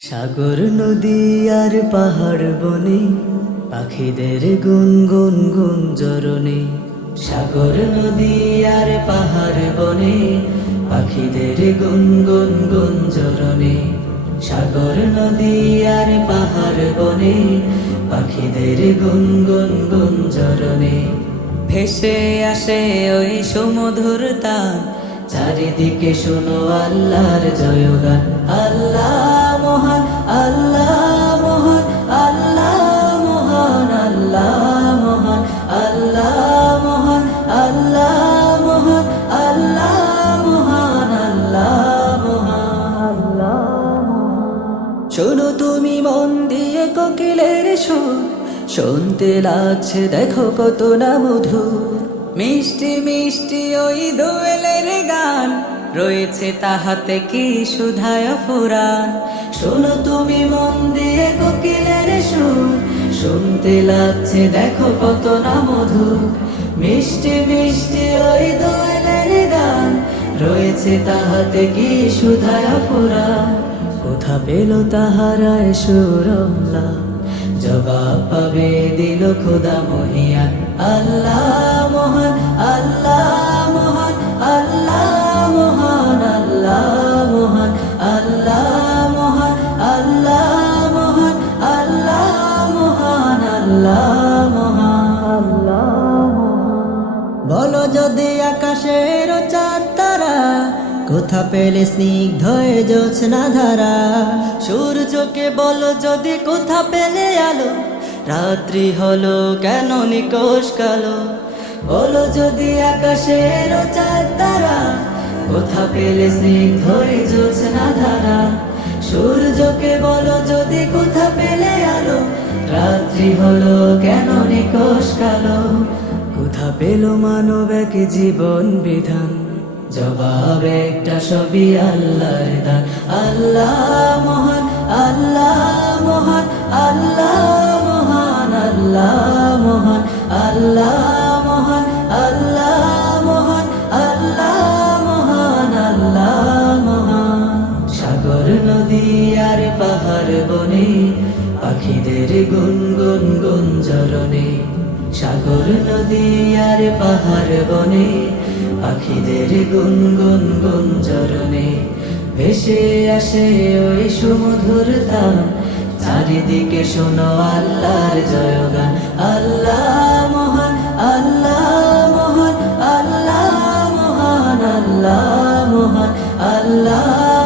সাগর নদী আর পাহাড় বনে পাখিদের গুনগুন গুঞ্জরণে। সাগর নদী আর পাহাড় বনে পাখিদের গুনগুন গুঞ্জরণে। সাগর নদী আর পাহাড় বনে পাখিদের গুনগুন গুঞ্জরণে। ভেসে আসে ওই সুমধুর তান, চারিদিকে শোনো আল্লাহর জয়গান। আল্লাহ মহান, আল্লাহ মহান, আল্লাহ মহান, আল্লাহ মহান, আল্লাহ মহান, আল্লাহ মহান, আল্লাহ মহান, আল্লাহ মহান, আল্লাহ মহান। শোনো তুমি মন দিয়ে কোকিলের সুর, শুনতে লাগছে দেখো কত না মধুর। মিষ্টি মিষ্টি ওই দোয়েলের গান, রয়েছে তাহাতে কি সুধায় ফুরান। শোনো তুমি মন দিয়ে কোকিলের সুর, শুনতে লাগছে দেখো কত না মধুর। মিষ্টি মিষ্টি ওই দোয়েলের গান, রয়েছে তাহাতে কি সুধায় ফুরান। কোথা পেল তাহারায় সুরমলা, জবাব পাবে দিল খোদা মহিয়ান। আল্লাহ মহান, আল্লাহ মহান, আল্লাহ মহান, আল্লাহ মহান, আল্লাহ মহান, আল্লাহ মহান, আল্লাহ মহান, আল্লাহ মহান, আল্লাহ মহান। বলো যদি আকাশের চাঁদ তারা, কোথা পেলে স্নিগ্ধ জ্যোৎস্না ধারা। সূর্যকে বলো যদি কোথা পেলে আলো, রাত্রি হলো কেন নিকোষ কালো। বলো যদি আকাশের চাঁদ তারা, কোথা পেলে স্নিগ্ধ জ্যোৎস্না ধারা। সূর্যকে বলো যদি কোথা পেলে আলো, রাত্রি হলো কেন নিকোষ কালো। কোথা পেল মানব এক জীবন বিধান, জবাব একটা সবই আল্লাহর দান। আল্লাহ মহান, আল্লাহ মহান, আল্লাহ মহান, আল্লাহ মহান, আল্লাহ মহান, আল্লাহ মহান, আল্লাহ মহান, আল্লাহ মহান। সাগর নদী আর পাহাড় বনে পাখিদের গুনগুন গুঞ্জরণে। সাগর নদী আর পাহাড় বনে পাখিদের গুনগুন গুঞ্জরণে। ভেসে আসে ওই সুমধুর তান, চারিদিকে শোনো আল্লাহর জয়গান। আল্লাহ মহান, আল্লাহ মহান, আল্লাহ মহান, আল্লাহ মহান, আল্লাহ